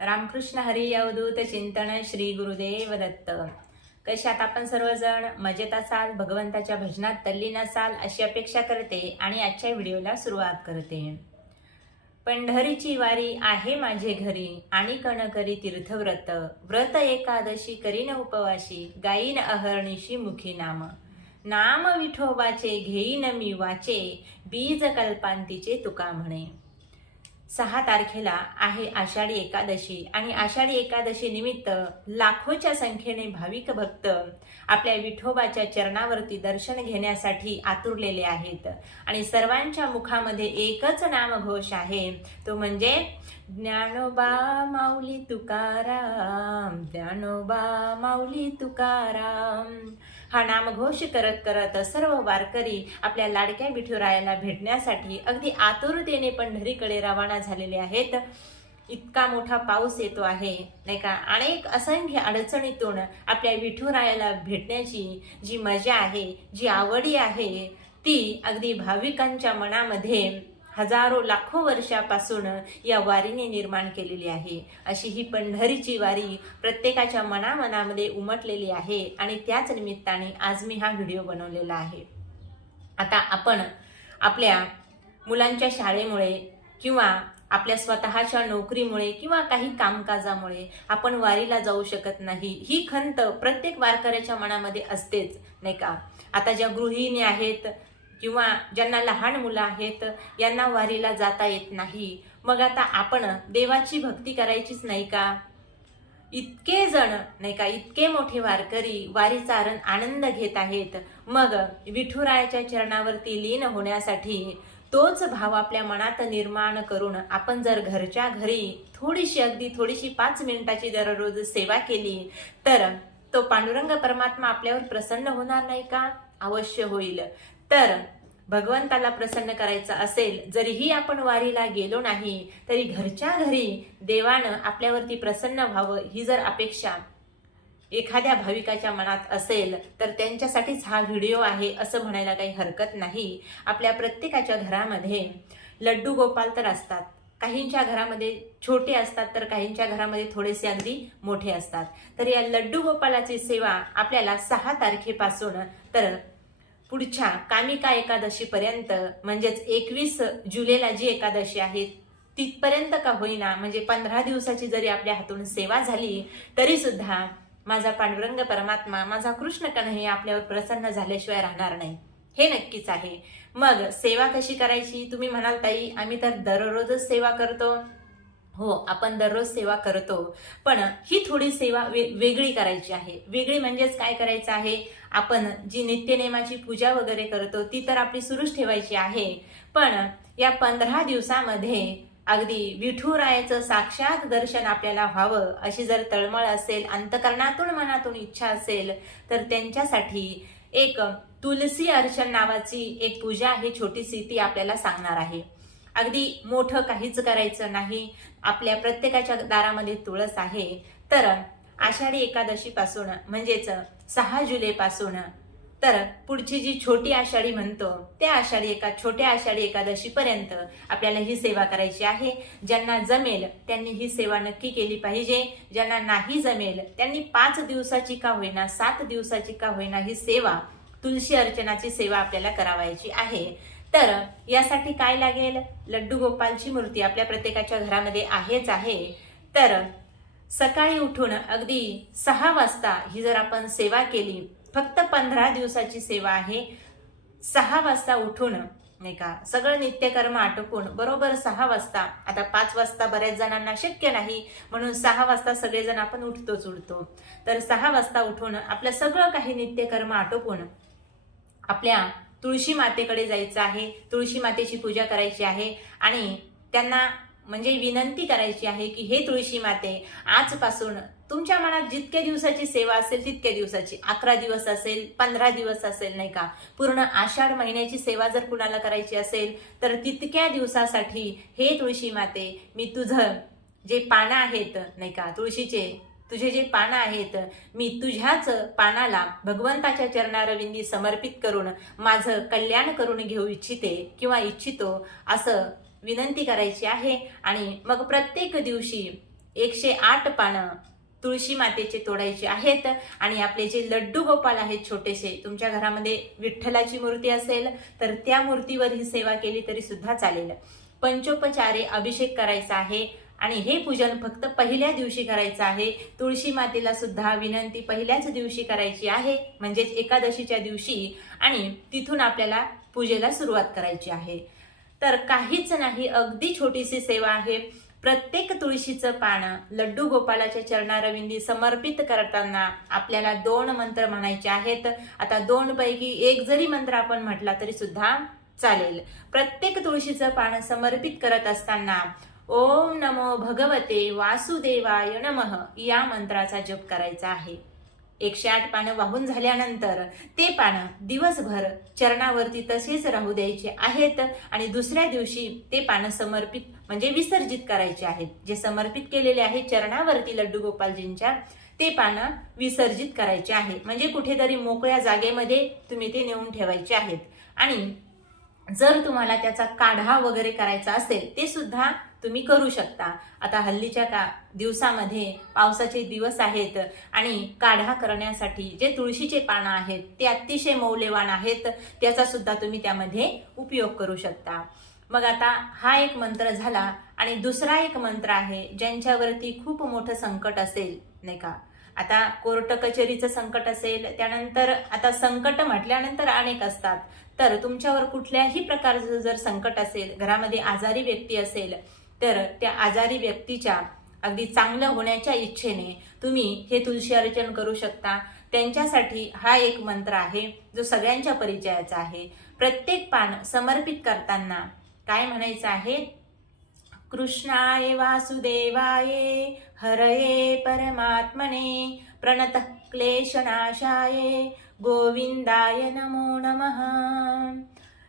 रामकृष्ण हरी अवधूत चिंतन श्री गुरुदेव दत्त. कशात आपण सर्वजण मजेत असाल भगवंताच्या भजनात तल्लीन असाल अशी अपेक्षा करते आणि आजच्या व्हिडिओला सुरुवात करते. पंढरीची वारी आहे माझे घरी आणि कण करी तीर्थव्रत. व्रत एकादशी करीन उपवाशी गाईन अहर्निशी मुखी नाम. नाम विठोबाचे घेईन मी वाचे बीज कल्पांतीचे तुका म्हणे. सहा तारखेला आहे आषाढी एकादशी आणि आषाढी एकादशी निमित्त लाखोच्या संख्येने भाविक भक्त आपल्या विठोबाच्या चरणावरती दर्शन घेण्यासाठी आतुरलेले आहेत. आणि सर्वांच्या मुखामध्ये एकच नामघोष आहे. तो म्हणजे ज्ञानोबा माऊली तुकाराम ज्ञानोबा माऊली तुकाराम. हा नामघोष करत करत सर्व वारकरी आपल्या लाडक्या विठुरायाला भेटण्यासाठी अगदी आतुरतेने पंढरीकडे रवाना झालेले आहेत. इतका मोठा पाऊस येतो आहे. नाही का? अनेक असंख्य अडचणीतून आपल्या विठुरायाला भेटण्याची जी मजा आहे जी आवडी आहे ती अगदी भाविकांच्या मनामध्ये हजारो लाखो वर्षापासून या वारीने निर्माण केलेली आहे. अशी ही पंढरीची वारी प्रत्येकाच्या मनामनामध्ये उमटलेली आहे आणि त्याच निमित्ताने आज मी हा व्हिडिओ बनवलेला आहे. आता आपण आपल्या मुलांच्या शाळेमुळे किंवा आपल्या स्वतःच्या नोकरीमुळे किंवा काही कामकाजामुळे आपण वारीला जाऊ शकत नाही. ही खंत प्रत्येक वारकऱ्याच्या मनामध्ये असतेच नाही का? आता ज्या गृहिणी आहेत किंवा ज्यांना लहान मुलं आहेत यांना वारीला जाता येत नाही. मग आता आपण देवाची भक्ती करायचीच नाही का? इतके जण नाही का इतके मोठे वारकरी वारीचा आरण- आनंद घेत आहेत. मग विठुरायाच्या चरणावरती लीन होण्यासाठी तोच भाव आपल्या मनात निर्माण करून आपण जर घरच्या घरी थोडीशी अगदी थोडीशी पाच मिनिटाची दररोज सेवा केली तर तो पांडुरंग परमात्मा आपल्यावर प्रसन्न होणार नाही का? अवश्य होईल. तर भगवंताला प्रसन्न करायचं असेल जरीही आपण वारीला गेलो नाही तरी घरच्या घरी देवानं आपल्यावरती प्रसन्न व्हावं ही जर अपेक्षा एखाद्या भाविकाच्या मनात असेल तर त्यांच्यासाठीच हा व्हिडिओ आहे असं म्हणायला काही हरकत नाही. आपल्या प्रत्येकाच्या घरामध्ये लड्डू गोपाल तर असतात. काहींच्या घरामध्ये छोटे असतात तर काहींच्या घरामध्ये थोडेसे अगदी मोठे असतात. तर या लड्डू गोपालाची सेवा आपल्याला सहा तारखेपासून तर पुढच्या कामिका एकादशीपर्यंत म्हणजेच एकवीस जुलैला जी एकादशी आहे तिथपर्यंत का होईना म्हणजे पंधरा दिवसाची जरी आपल्या हातून सेवा झाली तरी सुद्धा माझा पांडुरंग परमात्मा माझा कृष्ण कन्हैया आपल्यावर प्रसन्न झाल्याशिवाय राहणार नाही. हे नक्कीच आहे. मग सेवा कशी करायची? तुम्ही म्हणाल ताई आम्ही तर दररोजच सेवा करतो. हो आपण दररोज सेवा करतो पण ही थोडी सेवा वे वेगळी करायची आहे. वेगळी म्हणजेच काय करायचं आहे? आपण जी नित्यनेमाची पूजा वगैरे करतो ती तर आपली सुरूच ठेवायची आहे. पण या पंधरा दिवसामध्ये अगदी विठुरायाचं साक्षात दर्शन आपल्याला व्हावं अशी जर तळमळ असेल अंतकरणातून मनातून इच्छा असेल तर त्यांच्यासाठी एक तुलसी अर्चन नावाची एक पूजा आहे छोटीशी ती आपल्याला सांगणार आहे. अगदी मोठं काहीच करायचं नाही. आपल्या प्रत्येकाच्या दारामध्ये तुळस आहे. तर आषाढी एकादशीपासून म्हणजेच सहा जुलै पासून तर पुढची जी छोटी आषाढी म्हणतो त्या आषाढी एका छोट्या आषाढी एकादशीपर्यंत आपल्याला ही सेवा करायची आहे. ज्यांना जमेल त्यांनी ही सेवा नक्की केली पाहिजे. ज्यांना नाही जमेल त्यांनी पाच दिवसाची का होईना सात दिवसाची का होईना ही सेवा तुलसी अर्चनाची सेवा आपल्याला करावायची आहे. तर यासाठी काय लागेल? लड्डू गोपालची मूर्ती आपल्या प्रत्येकाच्या घरामध्ये आहेच आहे. तर सकाळी उठून अगदी सहा वाजता ही जर आपण सेवा केली फक्त पंधरा दिवसाची सेवा आहे सहा वाजता उठून नाही का सगळं नित्यकर्म आटोपून बरोबर सहा वाजता आता पाच वाजता बऱ्याच जणांना शक्य नाही म्हणून सहा वाजता सगळेजण आपण उठतोच उठतो. तर सहा वाजता उठून आपलं सगळं काही नित्यकर्म आटोपून आपल्या तुळशी मातेकडे जायचं आहे तुळशी मातेची पूजा करायची आहे आणि त्यांना म्हणजे विनंती करायची आहे की हे तुळशी माते आजपासून तुमच्या मनात जितक्या दिवसाची सेवा असेल तितक्या दिवसाची. अकरा दिवस असेल पंधरा दिवस असेल नाही का? पूर्ण आषाढ महिन्याची सेवा जर कुणाला करायची असेल तर तितक्या दिवसासाठी हे तुळशी माते मी तुझं जे पानं आहेत नाही का तुळशीचे तुझे जे पानं आहेत मी तुझ्याच पानाला भगवंताच्या चरणारविंदी समर्पित करून माझं कल्याण करून घेऊ इच्छिते किंवा इच्छितो असं विनंती करायची आहे. आणि मग प्रत्येक दिवशी एकशे आठ पानं तुळशी मातेचे तोडायचे आहेत. आणि आपले जे लड्डू गोपाल आहेत छोटेसे तुमच्या घरामध्ये विठ्ठलाची मूर्ती असेल तर त्या मूर्तीवर ही सेवा केली तरी सुद्धा चालेल. पंचोपचारे अभिषेक करायचा आहे. आणि हे पूजन फक्त पहिल्या दिवशी करायचं आहे. तुळशी मातेला सुद्धा विनंती पहिल्याच दिवशी करायची आहे. म्हणजेच एकादशीच्या दिवशी आणि तिथून आपल्याला पूजेला सुरुवात करायची आहे. तर काहीच नाही अगदी छोटीशी सेवा आहे. प्रत्येक तुळशीचं पानं लड्डू गोपालाच्या चरणारविंदी समर्पित करताना आपल्याला दोन मंत्र म्हणायचे आहेत. आता दोन पैकी एक जरी मंत्र आपण म्हटला तरी सुद्धा चालेल. प्रत्येक तुळशीचं पानं समर्पित करत असताना ओम नमो भगवते वासुदेवाय नमः. या मंत्राचा जप करायचा आहे. एकशे आठ पानं वाहून झाल्यानंतर ते पानं दिवसभर चरणावरती तसेच राहू द्यायचे आहेत आणि दुसऱ्या दिवशी ते पानं समर्पित म्हणजे विसर्जित करायचे आहेत. जे समर्पित केलेले आहे चरणावरती लड्डू गोपालजींच्या ते पानं विसर्जित करायचे आहे. म्हणजे कुठेतरी मोकळ्या जागेमध्ये तुम्ही ते नेऊन ठेवायचे आहेत. आणि जर तुम्हाला त्याचा काढा वगैरे करायचा असेल ते सुद्धा तुम्ही करू शकता. आता हल्लीच्या का दिवसामध्ये पावसाचे दिवस आहेत आणि काढा करण्यासाठी जे तुळशीचे पानं आहेत ते अतिशय मौल्यवान आहेत त्याचा सुद्धा तुम्ही त्यामध्ये उपयोग करू शकता. मग आता हा एक मंत्र झाला आणि दुसरा एक मंत्र आहे ज्यांच्यावरती खूप मोठं संकट असेल नाही का? आता कोर्ट कचेरीचं संकट असेल त्यानंतर आता संकट म्हटल्यानंतर अनेक असतात. तर तुमच्यावर कुठल्याही प्रकारचं जर संकट असेल घरामध्ये आजारी व्यक्ती असेल तर त्या आजारी व्यक्तीच्या अगदी चांगलं होण्याच्या इच्छेने तुम्ही हे तुलसी अर्चन करू शकता. त्यांच्यासाठी हा एक मंत्र आहे जो सगळ्यांच्या परिचयाचा आहे. प्रत्येक पान समर्पित करताना काय म्हणायचं आहे? कृष्णाय वासुदेवाय हरये परमात्मने. प्रणत क्लेशनाशाय गोविंदाय नमो नमः.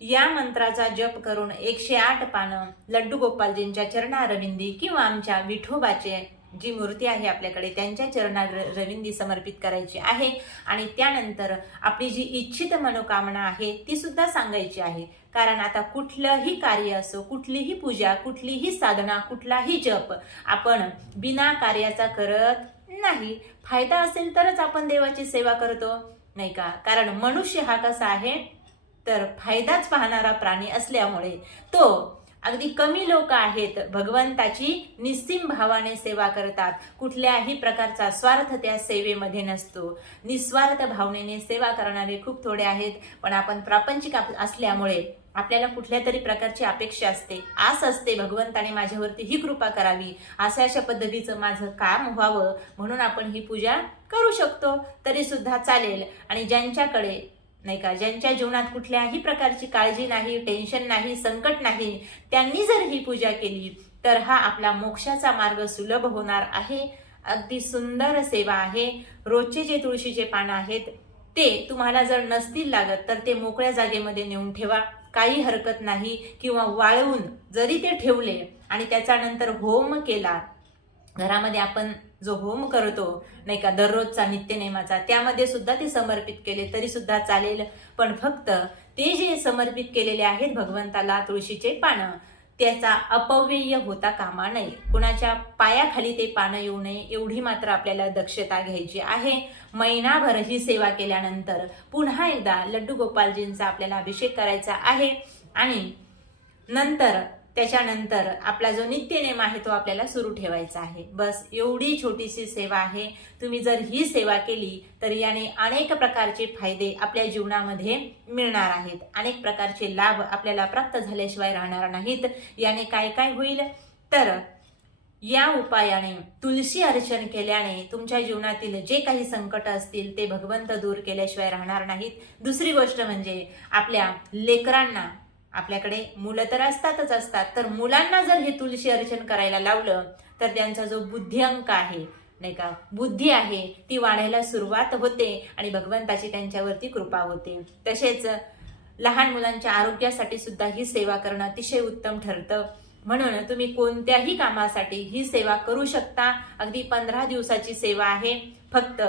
या मंत्राचा जप करून एकशे आठ पानं लड्डू गोपालजींच्या चरणारविंदी किंवा आमच्या विठोबाचे जी मूर्ती आहे आपल्याकडे त्यांच्या चरणा रविंदी समर्पित करायची आहे. आणि त्यानंतर आपली जी इच्छित मनोकामना आहे ती सुद्धा सांगायची आहे. कारण आता कुठलंही कार्य असो कुठलीही पूजा कुठलीही साधना कुठलाही जप आपण बिना कार्याचा करत नाही. फायदा असेल तरच आपण देवाची सेवा करतो नाही का? कारण मनुष्य हा कसा आहे? तर फायदाच पाहणारा प्राणी असल्यामुळे तो अगदी कमी लोक आहेत भगवंताची निस्सीम भावाने सेवा करतात. कुठल्याही प्रकारचा स्वार्थ त्या सेवेमध्ये नसतो. निस्वार्थ भावनेने सेवा करणारे खूप थोडे आहेत पण आपण प्रापंचिक असल्यामुळे आपल्याला कुठल्या तरी प्रकारची अपेक्षा असते. आस असते भगवंताने माझ्यावरती ही कृपा करावी. अशा अशा पद्धतीचं माझं काम व्हावं म्हणून आपण ही पूजा करू शकतो. तरी सुद्धा चालेल. आणि ज्यांच्याकडे नाही का? ज्यांच्या जीवनात कुठल्याही प्रकारची काळजी नाही टेन्शन नाही संकट नाही त्यांनी जर ही पूजा केली तर हा आपला मोक्षाचा मार्ग सुलभ होणार आहे. अगदी सुंदर सेवा आहे. रोजचे जे तुळशीचे पानं आहेत ते तुम्हाला जर नसतील लागत तर ते मोकळ्या जागेमध्ये नेऊन ठेवा. काही हरकत नाही किंवा वाळवून जरी ते ठेवले आणि त्याच्यानंतर होम केला घरामध्ये आपण जो होम करतो नाही का दररोजचा नित्यनेमाचा त्यामध्ये सुद्धा ते समर्पित केले तरी सुद्धा चालेल. पण फक्त ते जे समर्पित केलेले आहेत भगवंताला तुळशीचे पानं त्याचा अपव्यय होता कामा नये. कुणाच्या पायाखाली ते पानं येऊ नये एवढी मात्र आपल्याला दक्षता घ्यायची आहे. महिनाभर ही सेवा केल्यानंतर पुन्हा एकदा लड्डू गोपालजींचा आपल्याला अभिषेक करायचा आहे. आणि नंतर त्याच्यानंतर आपला जो नित्यनेम आहे तो आपल्याला सुरू ठेवायचा आहे. बस एवढी छोटीशी सेवा आहे. तुम्ही जर ही सेवा केली तर याने अनेक प्रकारचे फायदे आपल्या जीवनामध्ये मिळणार आहेत. अनेक प्रकारचे लाभ आपल्याला प्राप्त झाल्याशिवाय राहणार नाहीत. याने काय काय होईल? तर या उपायाने तुलसी अर्चन केल्याने तुमच्या जीवनातील जे काही संकट असतील ते भगवंत दूर केल्याशिवाय राहणार नाहीत. दुसरी गोष्ट म्हणजे आपल्या लेकरांना आपल्याकडे मुलं तर असतातच असतात. तर मुलांना जर हे तुलसी अर्चन करायला लावलं तर त्यांचा जो बुद्धिअंक आहे नाही का बुद्धी आहे ती वाढायला सुरुवात होते आणि भगवंताची त्यांच्यावरती कृपा होते. तसेच लहान मुलांच्या आरोग्यासाठी सुद्धा ही सेवा करणं अतिशय उत्तम ठरतं. म्हणून तुम्ही कोणत्याही कामासाठी ही सेवा करू शकता. अगदी पंधरा दिवसाची सेवा आहे. फक्त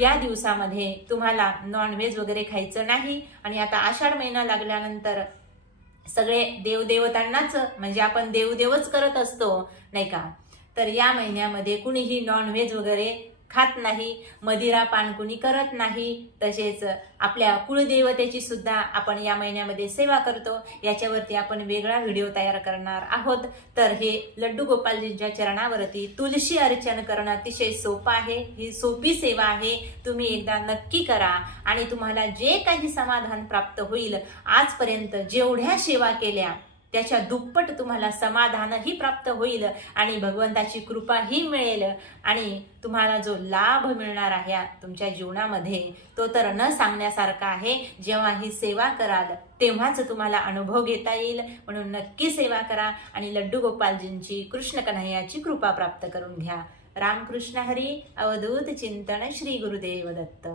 या दिवसामध्ये तुम्हाला नॉनव्हेज वगैरे खायचं नाही आणि आता आषाढ महिना लागल्यानंतर सगळे देवदेवतांनाच म्हणजे आपण देवदेवच करत असतो नाही का? तर या महिन्यामध्ये कुणीही नॉनव्हेज वगैरे खात नाही मदिरा पान कुणी करत नाही. तसेच आपल्या कुळदेवतेची सुद्धा आपण या महिन्यामध्ये सेवा करतो. याच्यावरती आपण वेगळा व्हिडिओ तयार करणार आहोत. तर हे लड्डू गोपालजींच्या चरणावरती तुलसी अर्चन करणं अतिशय सोपं आहे. ही सोपी सेवा आहे. तुम्ही एकदा नक्की करा आणि तुम्हाला जे काही समाधान प्राप्त होईल आजपर्यंत जेवढ्या सेवा केल्या त्याच्या दुप्पट तुम्हाला समाधानही प्राप्त होईल आणि भगवंताची कृपाही मिळेल. आणि तुम्हाला जो लाभ मिळणार आहे तुमच्या जीवनामध्ये तो तर न सांगण्यासारखा आहे. जेव्हा ही सेवा कराल तेव्हाच तुम्हाला अनुभव घेता येईल. म्हणून नक्की सेवा करा आणि लड्डू गोपालजींची कृष्ण कन्हैयाची कृपा प्राप्त करून घ्या. रामकृष्ण हरी अवधूत चिंतन श्री गुरुदेव दत्त.